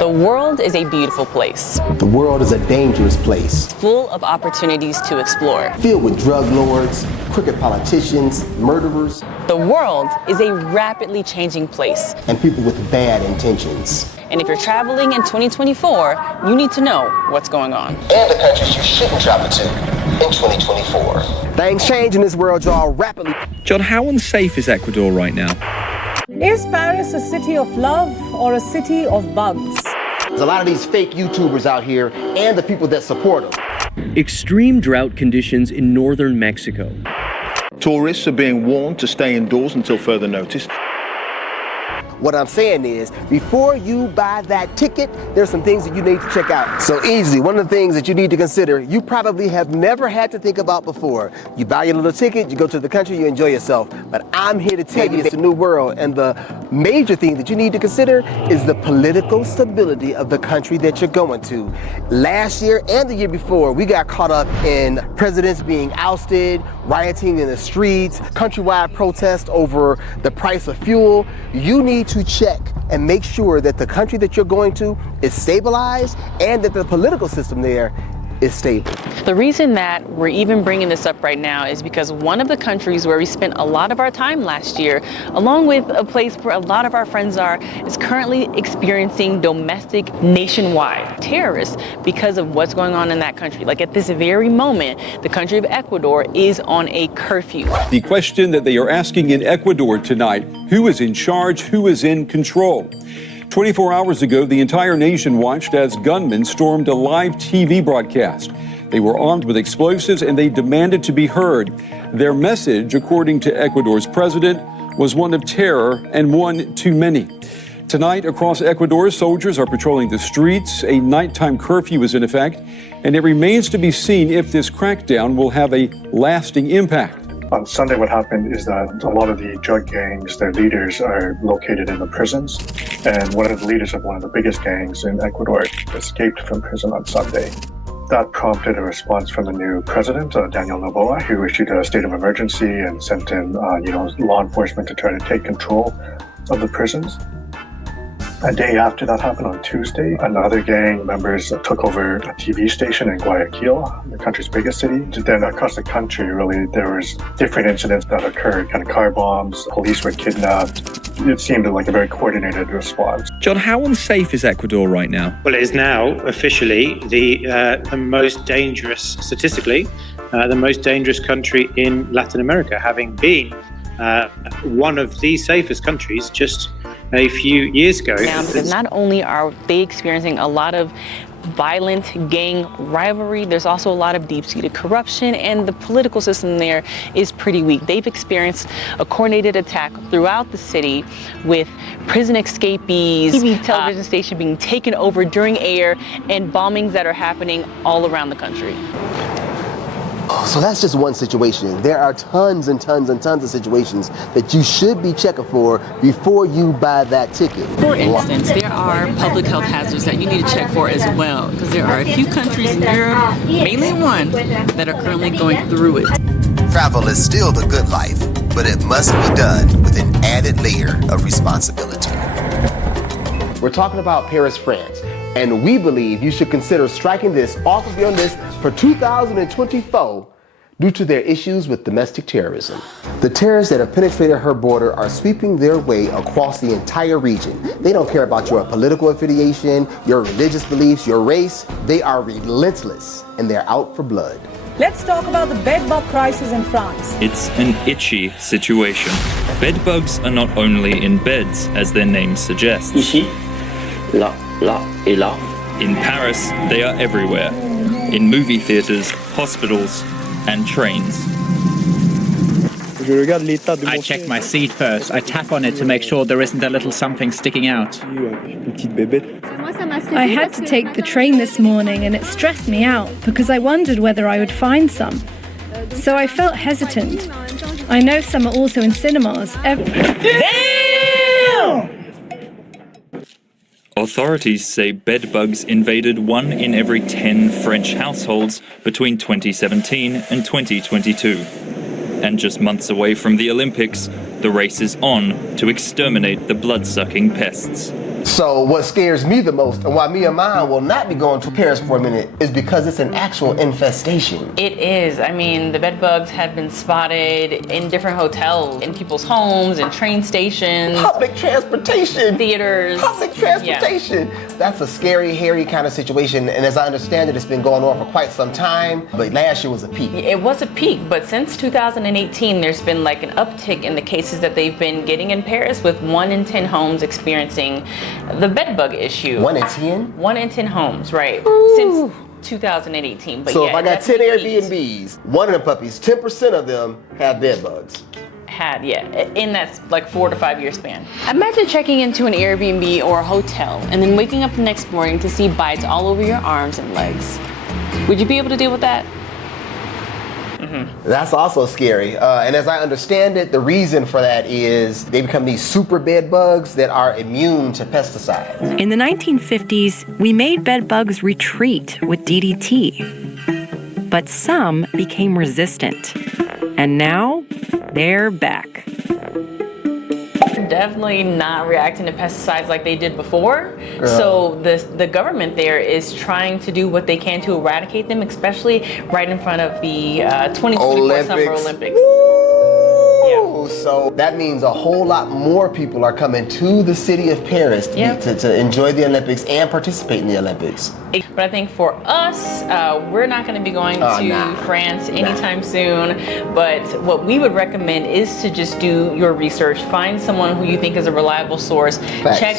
The world is a beautiful place. The world is a dangerous place. Full of opportunities to explore. Filled with drug lords, crooked politicians, murderers. The world is a rapidly changing place. And people with bad intentions. And if you're traveling in 2024, you need to know what's going on. And the countries you shouldn't travel to in 2024. Things change in this world, y'all, rapidly. John, how unsafe is Ecuador right now? Is Paris a city of love or a city of bugs? There's a lot of these fake YouTubers out here and the people that support them. Extreme drought conditions in northern Mexico. Tourists are being warned to stay indoors until further notice. What I'm saying is, before you buy that ticket, there's some things that you need to check out. So easily, one of the things that you need to consider, you probably have never had to think about before. You buy your little ticket, you go to the country, you enjoy yourself. But I'm here to tell you it's a new world, and the major thing that you need to consider is the political stability of the country that you're going to. Last year and the year before, we got caught up in presidents being ousted, rioting in the streets, countrywide protests over the price of fuel. You need to check and make sure that the country that you're going to is stabilized and that the political system there is stable. The reason that we're even bringing this up right now is because one of the countries where we spent a lot of our time last year, along with a place where a lot of our friends are, is currently experiencing domestic nationwide terrorists because of what's going on in that country. Like at this very moment, the country of Ecuador is on a curfew. The question that they are asking in Ecuador tonight, who is in charge, who is in control? 24 hours ago, the entire nation watched as gunmen stormed a live TV broadcast. They were armed with explosives and they demanded to be heard. Their message, according to Ecuador's president, was one of terror and one too many. Tonight, across Ecuador, soldiers are patrolling the streets. A nighttime curfew is in effect, and it remains to be seen if this crackdown will have a lasting impact. On Sunday, what happened is that a lot of the drug gangs, their leaders are located in the prisons. And one of the leaders of one of the biggest gangs in Ecuador escaped from prison on Sunday. That prompted a response from the new president, Daniel Noboa, who issued a state of emergency and sent in, law enforcement to try to take control of the prisons. A day after that happened on Tuesday, another gang members took over a TV station in Guayaquil, the country's biggest city. Then across the country, really, there was different incidents that occurred, kind of car bombs, police were kidnapped. It seemed like a very coordinated response. John, how unsafe is Ecuador right now? Well, it is now officially the most dangerous, statistically, the most dangerous country in Latin America, having been one of the safest countries just a few years ago. Now, because not only are they experiencing a lot of violent gang rivalry, there's also a lot of deep-seated corruption, and the political system there is pretty weak. They've experienced a coordinated attack throughout the city with prison escapees, TV television station being taken over during air, and bombings that are happening all around the country. So that's just one situation. There are tons and tons and tons of situations that you should be checking for before you buy that ticket. For instance, there are public health hazards that you need to check for as well, because there are a few countries in Europe, mainly one, that are currently going through it. Travel is still the good life, but it must be done with an added layer of responsibility. We're talking about Paris, France, and we believe you should consider striking this off of your list for 2024 due to their issues with domestic terrorism. The terrorists that have penetrated her border are sweeping their way across the entire region. They don't care about your political affiliation, your religious beliefs, your race. They are relentless, and they're out for blood. Let's talk about the bedbug crisis in France. It's an itchy situation. Bedbugs are not only in beds, as their name suggests. Ici, là, là et là. In Paris, they are everywhere. In movie theaters, hospitals, and trains. I check my seat first. I tap on it to make sure there isn't a little something sticking out. I had to take the train this morning and it stressed me out because I wondered whether I would find some. So I felt hesitant. I know some are also in cinemas. Damn! Authorities say bedbugs invaded 1 in every 10 French households between 2017 and 2022. And just months away from the Olympics, the race is on to exterminate the blood-sucking pests. So what scares me the most, and why me and mine will not be going to Paris for a minute, is because it's an actual infestation. It is. I mean, the bed bugs have been spotted in different hotels, in people's homes, in train stations. Public transportation. Theaters. Public transportation. Yeah. That's a scary, hairy kind of situation, and as I understand it, it's been going on for quite some time, but last year was a peak. It was a peak, but since 2018, there's been like an uptick in the cases that they've been getting in Paris, with 1 in 10 homes experiencing the bed bug issue. 1 in 10? 1 in 10 homes, right. Ooh. Since 2018. But so yeah, if I got 10 Airbnbs, 1 of the puppies, 10% of them have bed bugs. In that like 4 to 5 year span. Imagine checking into an Airbnb or a hotel and then waking up the next morning to see bites all over your arms and legs. Would you be able to deal with that? Mm-hmm. That's also scary. And as I understand it, the reason for that is they become these super bed bugs that are immune to pesticides. In the 1950s, we made bed bugs retreat with DDT. But some became resistant. And now, they're back. Definitely not reacting to pesticides like they did before. So the government there is trying to do what they can to eradicate them, especially right in front of the 2024 Summer Olympics. So that means a whole lot more people are coming to the city of Paris to enjoy the Olympics and participate in the Olympics. But I think for us, we're not going to be going to France anytime soon. But what we would recommend is to just do your research. Find someone who you think is a reliable source. Facts. Check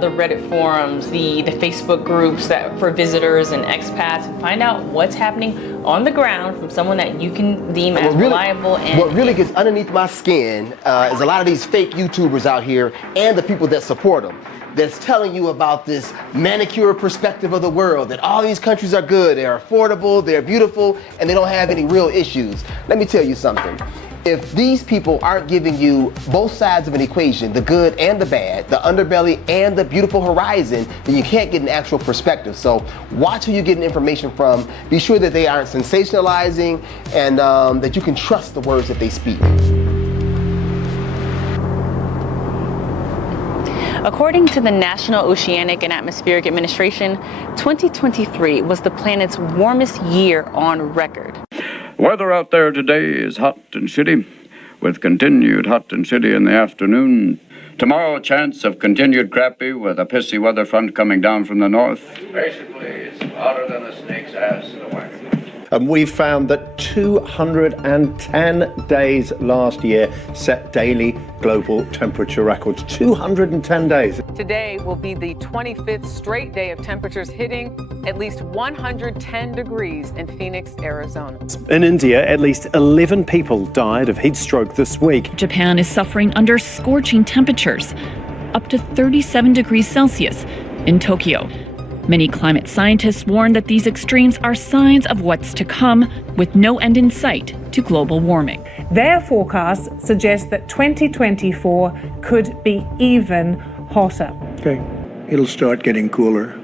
the Reddit forums, the Facebook groups that for visitors and expats, and find out what's happening on the ground from someone that you can deem as reliable. And what really gets underneath my skin is a lot of these fake YouTubers out here and the people that support them that's telling you about this manicure perspective of the world, that all these countries are good, they're affordable, they're beautiful, and they don't have any real issues. Let me tell you something. If these people aren't giving you both sides of an equation, the good and the bad, the underbelly and the beautiful horizon, then you can't get an actual perspective. So watch who you're getting information from. Be sure that they aren't sensationalizing and that you can trust the words that they speak. According to the National Oceanic and Atmospheric Administration, 2023 was the planet's warmest year on record. Weather out there today is hot and shitty, with continued hot and shitty in the afternoon. Tomorrow, a chance of continued crappy with a pissy weather front coming down from the north. Basically, it's hotter than a snake's ass in a wagon. And we found that 210 days last year set daily global temperature records. 210 days. Today will be the 25th straight day of temperatures hitting at least 110 degrees in Phoenix, Arizona. In India, at least 11 people died of heat stroke this week. Japan is suffering under scorching temperatures, up to 37 degrees Celsius in Tokyo. Many climate scientists warn that these extremes are signs of what's to come, with no end in sight to global warming. Their forecasts suggest that 2024 could be even hotter. Okay, it'll start getting cooler.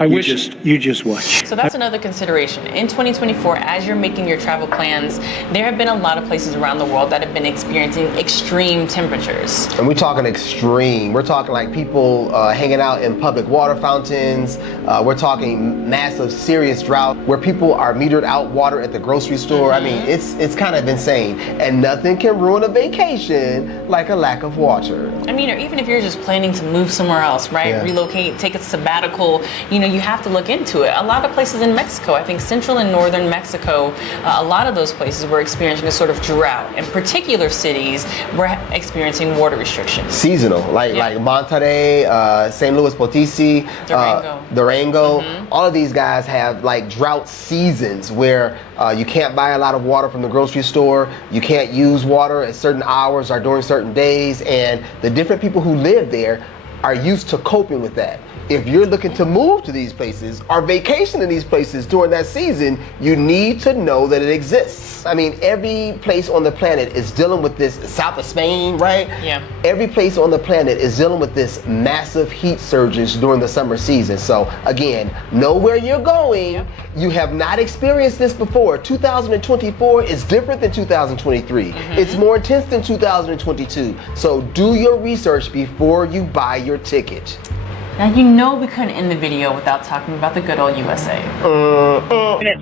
You just watch. So that's another consideration. In 2024, as you're making your travel plans, there have been a lot of places around the world that have been experiencing extreme temperatures. And we're talking extreme. We're talking like people hanging out in public water fountains. We're talking massive, serious drought where people are metered out water at the grocery store. I mean, it's kind of insane. And nothing can ruin a vacation like a lack of water. I mean, or even if you're just planning to move somewhere else, right? Yeah. Relocate, take a sabbatical, you have to look into it. A lot of places in Mexico, I think central and northern Mexico, a lot of those places were experiencing a sort of drought. And particular cities were experiencing water restrictions. Seasonal, like Monterrey, St. Louis Potosí, Durango. All of these guys have like drought seasons where you can't buy a lot of water from the grocery store. You can't use water at certain hours or during certain days. And the different people who live there are used to coping with that. If you're looking to move to these places or vacation in these places during that season, you need to know that it exists. I mean, every place on the planet is dealing with this, south of Spain, right? Yeah. Every place on the planet is dealing with this massive heat surges during the summer season. So again, know where you're going. Yep. You have not experienced this before. 2024 is different than 2023. It's more intense than 2022. So do your research before you buy your ticket. Now, you know we couldn't end the video without talking about the good old USA.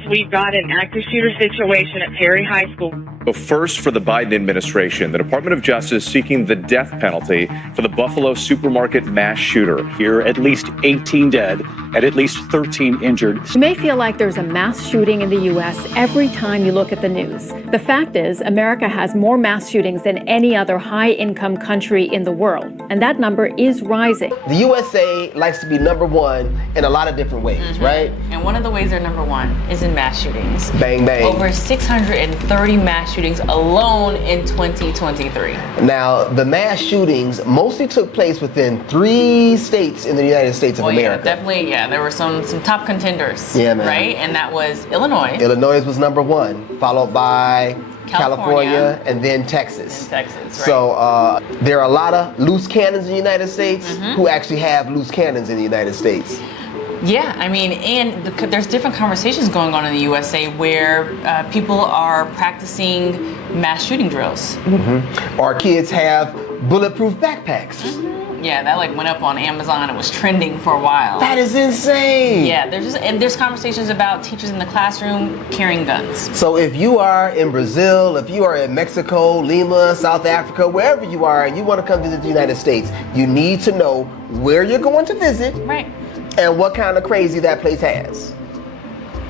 We've got an active shooter situation at Perry High School. But first, for the Biden administration, the Department of Justice seeking the death penalty for the Buffalo supermarket mass shooter. Here, at least 18 dead and at least 13 injured. You may feel like there's a mass shooting in the U.S. every time you look at the news. The fact is, America has more mass shootings than any other high-income country in the world, and that number is rising. The USA likes to be number one in a lot of different ways, right? And one of the ways they're number one is in mass shootings. Bang, bang. Over 630 mass shootings alone in 2023. Now, the mass shootings mostly took place within 3 states in the United States of America. Yeah, definitely, yeah. There were some top contenders, yeah, man. right? And that was Illinois. Illinois was number 1, followed by California and then Texas. Right. So there are a lot of loose cannons in the United States who actually have loose cannons in the United States. Yeah, I mean, and there's different conversations going on in the USA where people are practicing mass shooting drills. Our kids have bulletproof backpacks. Yeah, that like went up on Amazon. It was trending for a while. That is insane. Yeah, there's conversations about teachers in the classroom carrying guns. So if you are in Brazil, if you are in Mexico, Lima, South Africa, wherever you are, and you want to come visit the United States, you need to know where you're going to visit. Right. And what kind of crazy that place has.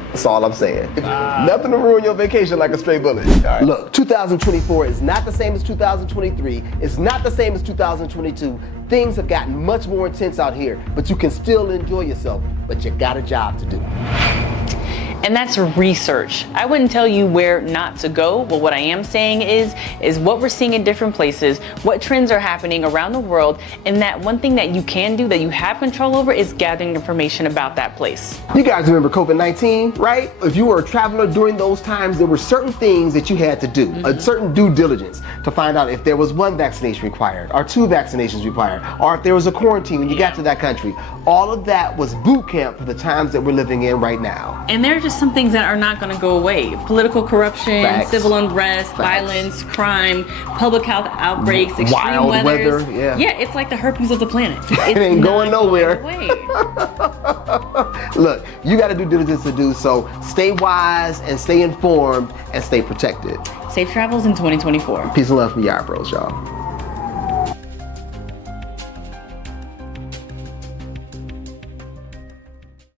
That's all I'm saying. Nothing to ruin your vacation like a stray bullet. Right. Look, 2024 is not the same as 2023. It's not the same as 2022. Things have gotten much more intense out here, but you can still enjoy yourself, but you got a job to do. And that's research. I wouldn't tell you where not to go, but what I am saying is what we're seeing in different places, what trends are happening around the world, and that one thing that you can do that you have control over is gathering information about that place. You guys remember COVID-19, right? If you were a traveler during those times, there were certain things that you had to do, a certain due diligence to find out if there was 1 vaccination required, or 2 vaccinations required, or if there was a quarantine when you got to that country. All of that was boot camp for the times that we're living in right now. And there are just some things that are not going to go away. Political corruption, Facts. civil unrest, Facts. violence, crime, public health outbreaks, extreme wild weathers. weather. Yeah, it's like the herpes of the planet. It ain't going nowhere. Look, you got to due diligence to do so. Stay wise and stay informed and stay protected. Safe travels in 2024. Peace and love from Yarbros, y'all.